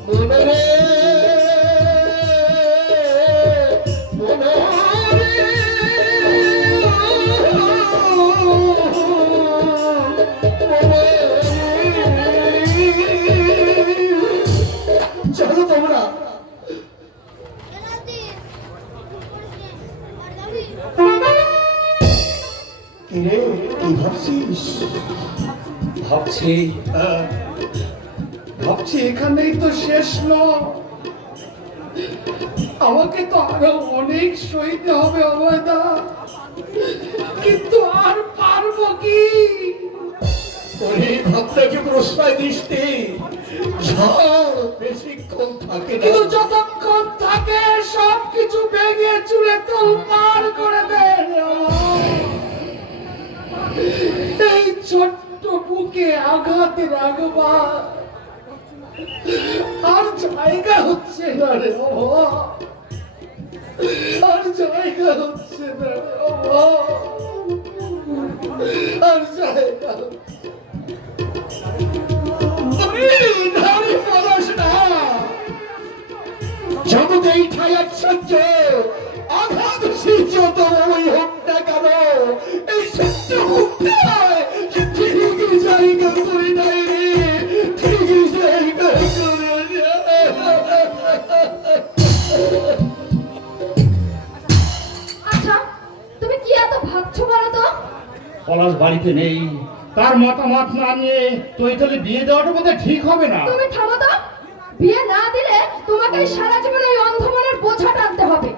মরলে। কিরে কি ভাবছিস? ভাবছি ভাবছি এখানেই তো শেষ নয়, আমাকে তো আরো অনেক সইতে হবে অভয়দা, কিন্তু আর পারবো কি? তোর এই ভাবটাকে প্রশ্রয় দিস নে। ঝড় বেশিক্ষণ থাকে না। কিন্তু যতক্ষণ থাকে সবকিছু ভেঙে চুরে তোলপাড় করে দেয় আমার। এই ছোট্ট বুকে আঘাত রাখবা আর জায়গা হচ্ছে না রে বাবা, আর জায়গা হচ্ছে না রে বাবা, আর জায়গা হচ্ছে নারী বলস না। জগতে এই ঠাই আশ্চর্য আঘাত সূর্য তো ওই হোক না কেন, এই সত্য মুক্তায় ঠিকই জায়গা করে নেয় রে, ঠিকই জায়গা করে নেয়। আচ্ছা তুমি কি এত ভাবছো বলো তো? পলাশ বাড়িতে নেই, তার মতামত না নিয়ে তুই তাহলে বিয়ে দেওয়াটা বোধহয় ঠিক হবে না। তুমি থামো তো, বিয়ে না দিলে তোমাকে সারা জীবন ওই অন্ধমনের বোঝা টানতে হবে।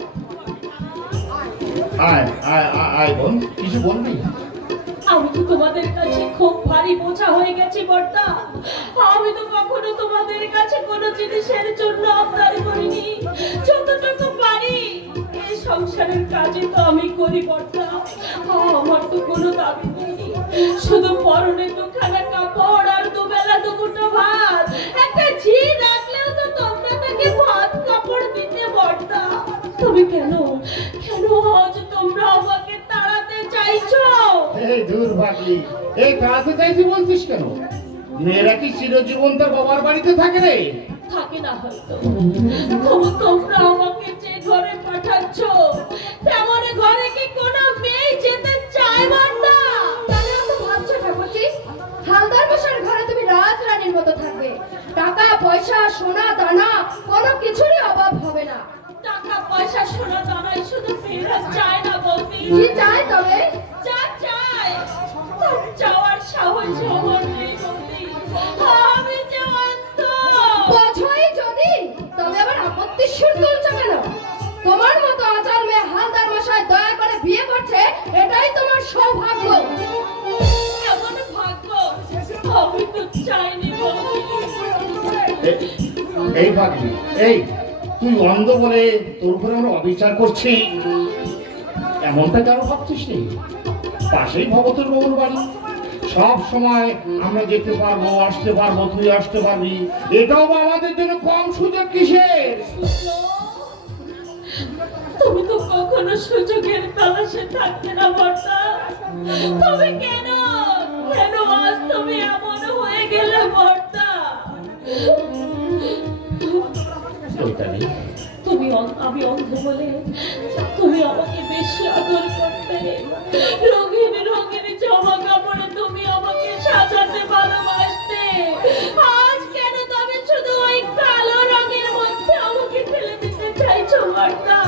আয় আয় আয়, আয় বোন, কিছু বলবি? আমি তো তোমাদের কাছে খুব ভারী বোঝা হয়ে গেছি বর্দা। আমি তো কখনো তোমাদের কাছে কোনো জিনিসের জন্য আবদার করিনি, যতটুকু পারি এই সংসারের কাজে তো আমি করি বর্দা। আমার তো কোনো দাবি নেই, শুধু পরনে দুখানা কাপড় আর দুবেলা দুপুরটা ভাত, একটা ঝি রাখলেও তো তোমরা তাকে ভাত কাপড় দিতে বর্দা। তুমি কেন কেন আজ তোমরা আমাকে তাড়াতে চাইছো? এই দূর ভাগি, এই কাজে চাইছি বলছিস কেন? মেয়েরা কি চিরজীবন তার বাবার বাড়িতে থাকে রে? থাকে না হয়তো, তবু তোমরা আমাকে যে ঘরে পাঠাচ্ছ তেমন ঘরে কি কোনো মেয়ে যেতে চায় না? তাহলে অত ভাবছো ঠাকুরজি? হালদার মশাইয়ের ঘরে তুমি রাজরানীর মতো থাকবে, টাকা পয়সা সোনা দানা কোনো কিছুরই অভাব হবে না। টাকা পয়সা সোনা দানাই শুধু মেয়েরা চায় না বলবি? কি চাই তবে? যা চায় তার চাওয়ার সাহস আমার নেই বলবি। আমি যে অন্ধ। বোঝোই যদি, তবে আবার আপত্তির সুর তুলছো কেন? তোমার মতো আচার মেয়ে হালদার মশাই দয়া করে বিয়ে করছে, এটাই তোমার সৌভাগ্য। এমন ভাগ্য আমি তো চাইনি বলবি। এই ভাগি, এই তুই অন্ধ বলে তোর উপরে আমরা অবিচার করছি, এমনটা কেন ভাবছিস নি? পাশেই ভবতোর বাবুর বাড়ি, সব সময় আমরা যেতে পারবো, আসতে পারবো, তুই আসতে পারবি, এটাও বা আমাদের জন্য কম সুযোগ কিসের? তুমি তো কখনো সুযোগের তালাশে থাকতে না বর্দা, তবে কেন কেন আজ তুমি এমন হয়ে গেলে বর্দা? চৈতালি, আমি অন্ধ বলে তুমি আমাকে বেশি আদর করতে, রঙিন রঙিন জামা কাপড়ে তুমি আমাকে সাজাতে ভালোবাসতে, আজ কেন তুমি শুধু ওই কালো রঙের মধ্যে আমাকে ফেলে দিতে চাইছো বর্দা?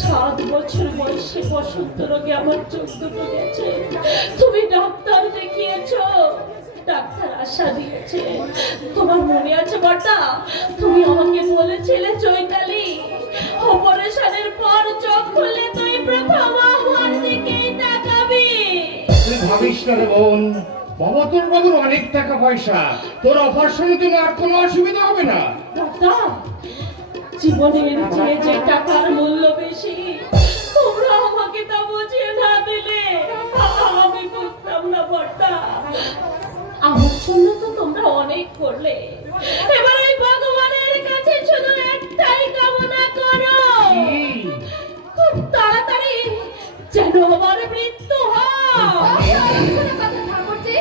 7 বছর বয়সে বসন্ত রোগে আমার চোখ দুটো গেছে, তুমি ডাক্তার দেখিয়েছো, ডাক্তার আশা দিয়েছে। তোমার মনে আছে বর্দা, তুমি আমাকে বলেছিলে চৈতালি অপারেশনের পর চোখ খুললে তুই প্রথম আমার দিকেই তাকাবি। তুই ভাবিস না রে বোন, ভবতোর বাবুর অনেক টাকা পয়সা, তোর অপারেশনের জন্য আর কোনো অসুবিধা হবে না। বর্দা, জীবনের চেয়ে যে টাকার মূল্য বেশি, তোমরা আমাকে তা বুঝিয়ে না দিলে আমি বুঝতাম না বর্দা। আমার জন্য তো তোমরা অনেক করলে, এবার ওই ভগবানের কাছে শুধু একটাই কামনা করো, খুব তাড়াতাড়ি যেন আমার মৃত্যু হয়। ঠাকুরজি,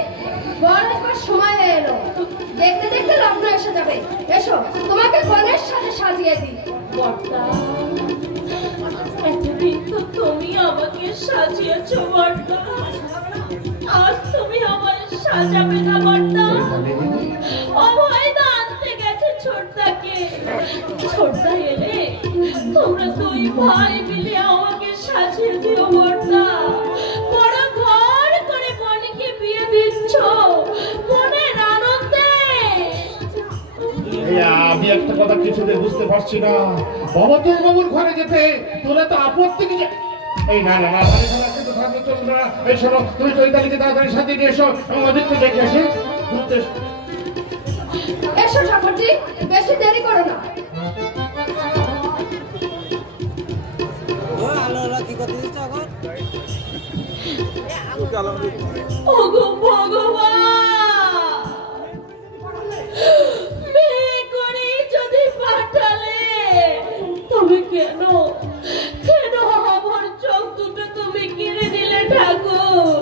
বর আসবার সময় হয়ে এলো, দেখতে দেখতে লগ্ন এসে যাবে। এসো তোমাকে গণেশ সাথে সাজিয়ে দিই। বর্দা, এতদিন তো তুমি আমাকে সাজিয়েছো বর্দা, আজ তুমি আমার সাজাবে না বর্দা? অভয় দা আনতে গেছে ছোটদাকে, ছোটদা এলে তোমরা দুই ভাই মিলে আমাকে সাজিয়ে দিও বর্দা। করছো মনের আনন্দে। এই আমি একটা কথা কিছুতে বুঝতে পারছি না, বাবা তোর বাবুর ঘরে যেতে তোরা তো আপত্তি কি? এই না না না এখানে কিন্তু থাকতে চলবে না। এই শোনো, তুমি চৈতালিকে তাড়াতাড়ি সাথে নিয়ে এসো এবং ওদেরকে দেখে আসি। এসো ঠাকুরজি, বেশি দেরি করো না। ওগো ভগবান, বিয়ে করে যদি পাঠালে তুমি কেন কেন আমার চোখ দুটো তুমি কিনে দিলে ঠাকুর?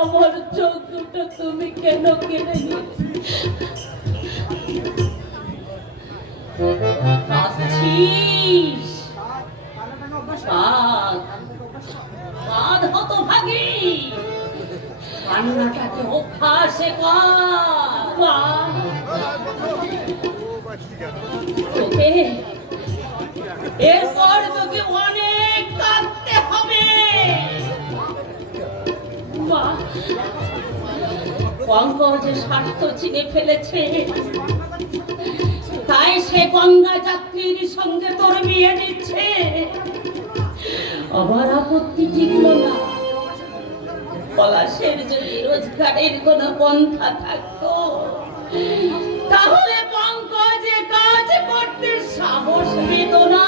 আমার চোখ দুটো তুমি কেন কিনে দিলে? কাঁদছিস? কাঁদ হতভাগী, কান্নাটাকে অভ্যাসে কর। তোকে এরপর তোকে অনেক কাঁদতে হবে। মা, পঙ্কজ স্বার্থ চিনে ফেলেছে, তাই সে গঙ্গা যাত্রীর সঙ্গে তোর বিয়ে দিচ্ছে। আমার আপত্তি টিকলো না। পলাশের যদি রোজগারের কোন পন্থা থাকতো তাহলে পঙ্কজে কাজ করতে সাহস পেত না।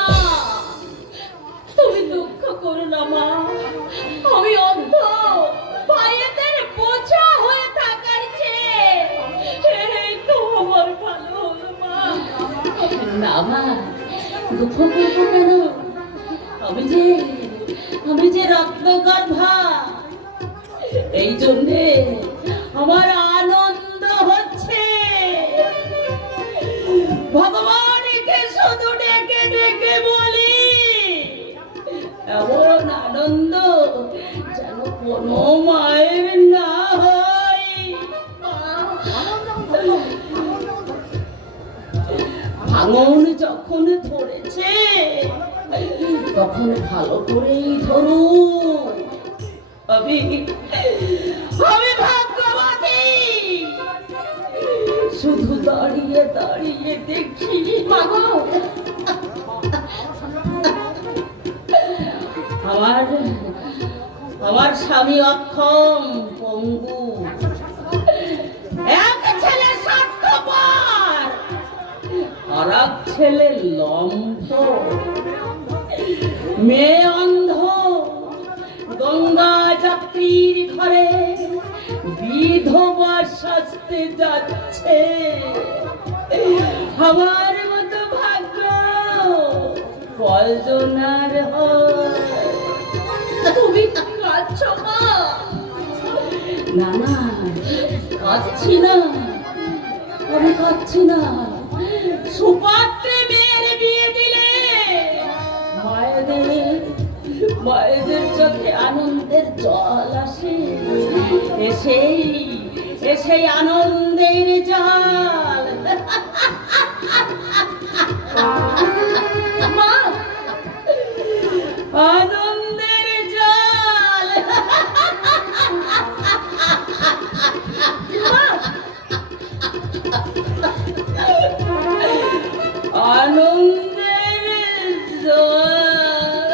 তুমি দুঃখ করো না মা, আমি অন্ধ, পায়েদের বোঝা হয়ে থাকার চেয়ে এই তো আমার ভালো হলো মা। না মা, দুঃখ করবো কেন? আমি যে রত্নগর্ভা, এই জন্যে আমার আনন্দ হচ্ছে। ভগবানকে শুধু ডেকে ডেকে বলি, এমন আনন্দ যেন কোনো মায়ের না হয়। ভাঙন যখন ধরেছে তখন ভালো করেই ধরুন। আমি ভাগ্যবতী, শুধু দাঁড়িয়ে দাঁড়িয়ে দেখি। মাগো, আমার স্বামী অক্ষম, পঙ্গু, এক ছেলে স্বার্থপর আর এক ছেলে লম্ভ, মেয়ে অন্ধ, গঙ্গা যাত্রীর ঘরে বিধবা সাজতে যাচ্ছে। আমার মতো ভাগ্য কয়জনার হয়? তুমি কাঁদছো মা? না না, কাঁদছি না, আমি কাঁদছি না। সুপাত্রে মেয়ের বিয়ে দিলে মায়েদের চোখে আনন্দের জল আসে, এসেই আনন্দের জল। মা, আনন্দের জল। আনন্দের জল।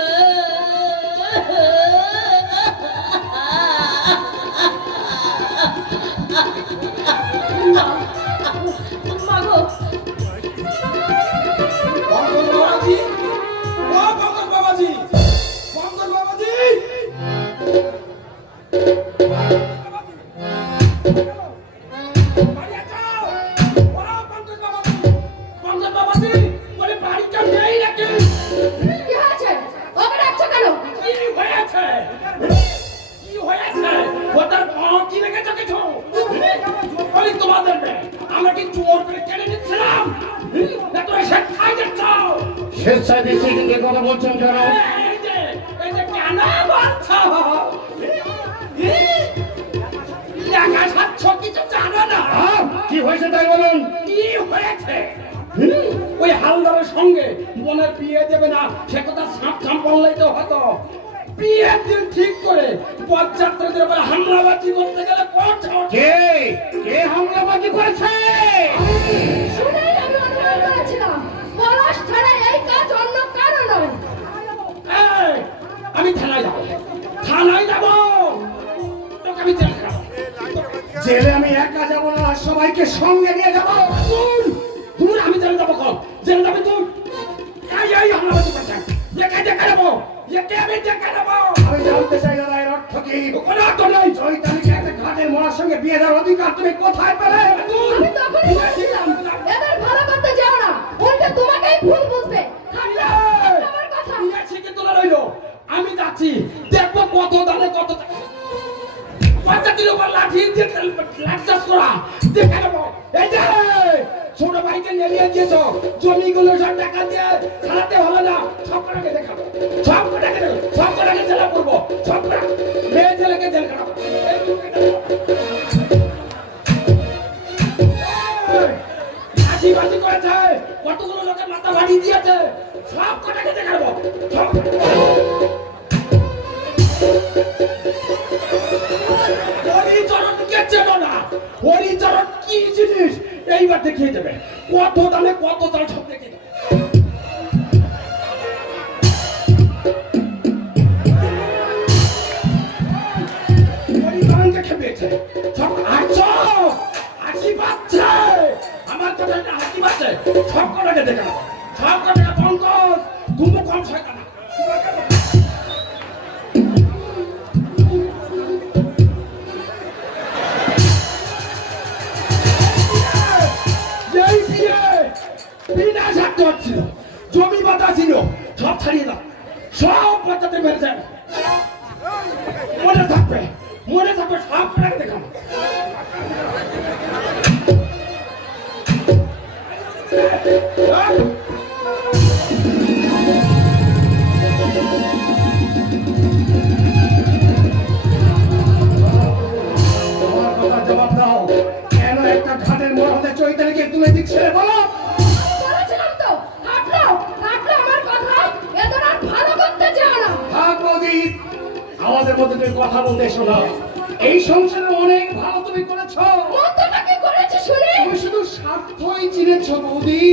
মাগো, বাবাজি, ও বাবাজি, বাবাজি, কি হয়েছে? ওকে ডাকছো কেন? স্বেচ্ছায় দিচ্ছি, কিন্তু কথা বলছেন কেন? কি হয়েছে তাই বলুন। ওই হালদারের সঙ্গে বোনের বিয়ে দেবে না, সে কথা সাপ বললেই তো হতো। বিয়ের দিন ঠিক করে বরযাত্রীদের উপর হামলাবাজি করতে গেলে কোন সাহস? কে হামলাবাজি করেছে? শুনেই আমি অনুমান করেছিলাম পলাশ ছাড়া এই কাজ অন্য কারো নয়। এই, আমি থানায় যাবো, থানায় যাবো, তোকে আমি জেল খাবো। জেলে আমি একা যাব না, সবাইকে সঙ্গে নিয়ে যাব। তুই আমি জেলে যাবো, কল জেলে যাবি তুই। এই হামলাবাজি করছে, একে দেখে নেবো, একে আমি দেখে নেবো। আমি জানতে চাই দাদা এর অর্থ কি? কোনো অর্থ নেই। চৈতালিকে একটা ঘাটের মোড়ার সঙ্গে বিয়ে দেওয়ার অধিকার তুমি কোথায় পেলে? আমি তখনই বলেছিলাম এদের ভালো করতে যাও না, উল্টে তোমাকেই ভুল বুঝবে। থাকলে আমার কথা বিয়ে ছেকে তোলা রইলো, আমি যাচ্ছি, দেখবো কত দানে কত বাচ্চাটির উপর লাঠি দিয়ে লাঠি চাষ করা দেখে নেবো। এই যে ছোট ভাইকে নিয়ে দিয়েছ, জমিগুলো সব টাকা দিয়ে ছাড়াতে হলো না, সব কটাকে দেখাবো, সব কটাকে জেলা করবো, সব কটা মেয়ে ছেলেকে জেল খাটাবো। বাজি করেছে, কতগুলো লোকের মাথা ভাঙি দিয়েছে, সব কটাকে দেখাবো, সব হরিচরণকে চেনো না, হরিচরণ কি জিনিস এইবার দেখিয়ে দেবে, কত দামে কত চাল সব দেখিয়ে দেবে। হরিচরণকে খেপেছে, সব হাসি পাচ্ছে, আমার কথা হাসি পাচ্ছে, সব কটাকে দেখে নেবো, সব কটাকে পঙ্কজ তুমি কম শেখা না। জমি বাধা ছিল, সব ছাড়িয়ে দাও, সব বাচ্চাতে মেরে যাবে, মনে থাকবে, সব কটাকে দেখাবো। তোমার কথা জবাব দাও, কেন একটা ঘাটের মোড় হতে চৈতালিকে তুলে দিচ্ছে বলো? বলেছিলাম তো, হাঁটলো আমার কথা, এদের আর ভালো করতে যাও না। থাক বৌদি, আমাদের মধ্যে তুমি কথা বলতে এসো না। এই সংসারে অনেক ভালো তুমি করেছ, মন্তটা কি করেছে শুনি? তুমি শুধু স্বার্থই চিনেছ বৌদি,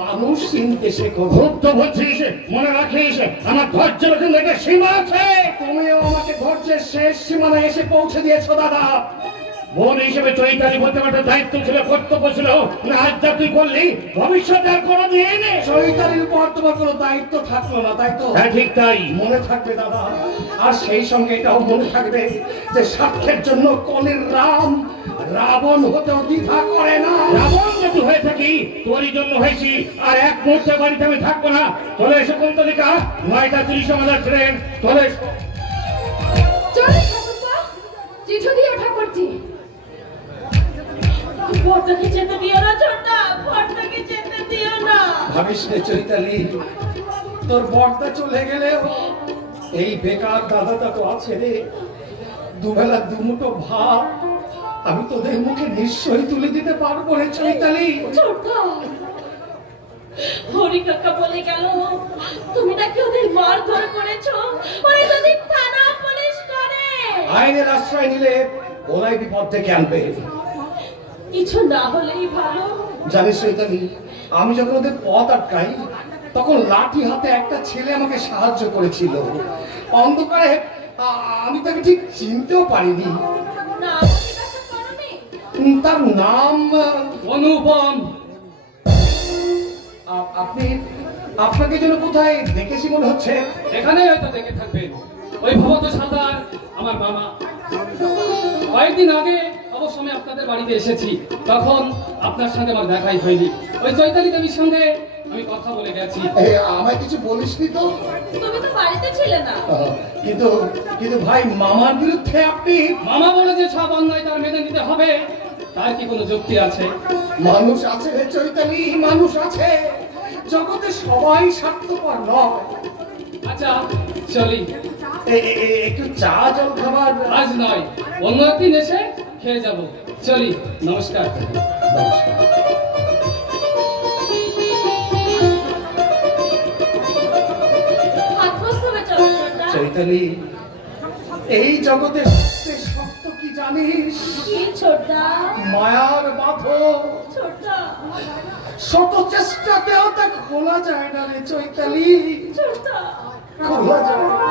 মানুষ চিনতে শেখো। খুব তো বলছিস, মনে রাখিস আমার ধৈর্যের কিন্তু একটা সীমা আছে। তুমিও আমাকে ধৈর্যের শেষ সীমানায় এসে পৌঁছে দিয়েছো দাদা। বোন হিসেবে চৈতালি বলতে একটা দায়িত্ব ছিল, কর্তব্য ছিল, না আজ যা তুই করলি ভবিষ্যতে আর কোনো দিন। চৈতালির উপর তোমার কোনো দায়িত্ব থাকলো না, তাই তো? হ্যাঁ ঠিক তাই। মনে থাকবে দাদা, আর সেই সঙ্গে এটাও মনে থাকবে যে স্বার্থের জন্য কলির রাম রাবণ হতেও দ্বিধা করে না। রাবণ যদি হয়ে থাকি তোরই জন্য হয়েছি, আর এক মুহূর্তে বাড়িতে আমি থাকবো না। চলে এসো কুন্তলিকা, 9:30 আমাদের ট্রেন, চলে এসো। চলে ঠাকুরপা, চিঠি দিয়ে ঠাকুরজি। বড়টাকে যেতে দিও না ছোট্টা, বড়টাকে যেতে দিও না। ভাবিস রে চৈতালি, তোর বর্দা চলে গেলেও এই বেকার দাদাটা তো আছে রে। দুবেলা দুমুঠো ভাত আমি তোদের মুখে নিশ্চয়ই তুলে দিতে পারবো রে চৈতালি। ছোট্টা, হরি কাকা বলে গেল তুমি নাকি ওদের মারধর করেছো, ওরা যদি থানা পুলিশ করে। আইনের আশ্রয় নিলে ওরাই বিপদ থেকে আনবে। কিছু না হলেই ভালো। জানিস চৈতালি, আমি যখন ওদের পথ আটকাই তখন লাঠি হাতে একটা ছেলে আমাকে সাহায্য করেছিল। অন্ধকারে আমি তাকে ঠিক চিনতেও পারিনি। না জিজ্ঞাসা করনি? তার নাম অনুপম। আপনি আপনাকে যেন কোথায় দেখেছি মনে হচ্ছে। এখানে হয়তো দেখে থাকবেন, ওই ভবত সাঁতার আমার মামা। কয়েকদিন আগে অবশ্য আমি আপনাদের বাড়িতে এসেছি, তখন আপনার সঙ্গে আমার দেখাই হয়নি। ওই চৈতালি দেবীর সঙ্গে আমি কথা বলে গেছি। আমায় কিছু বলিসনি তো? তুমি তো বাড়িতে ছিলে না। কিন্তু কিন্তু ভাই, মামার বিরুদ্ধে আপনি? মামা বলে যে সব অন্যায় তার মেনে নিতে হবে, তার কি কোনো যুক্তি আছে? মানুষ আছে রে চৈতালি, মানুষ আছে। জগতে সবাই স্বার্থপর নয়। আচ্ছা চলি। একটু চা জল খাবার? আজ নয়, অন্য একদিন এসে খেয়ে যাব। চলি, নমস্কার। হাত মুখ ধুয়ে চলো ছোট্টা। চৈতালি চৈতালি, এই জগতে সবচেয়ে শক্ত কি জানিস? কি ছোটদা? মায়ার বাঁধন। ছোটদা, শত চেষ্টাতেও তা খোলা যায় না রে চৈতালি, ছোটদা। খোলা যায় না।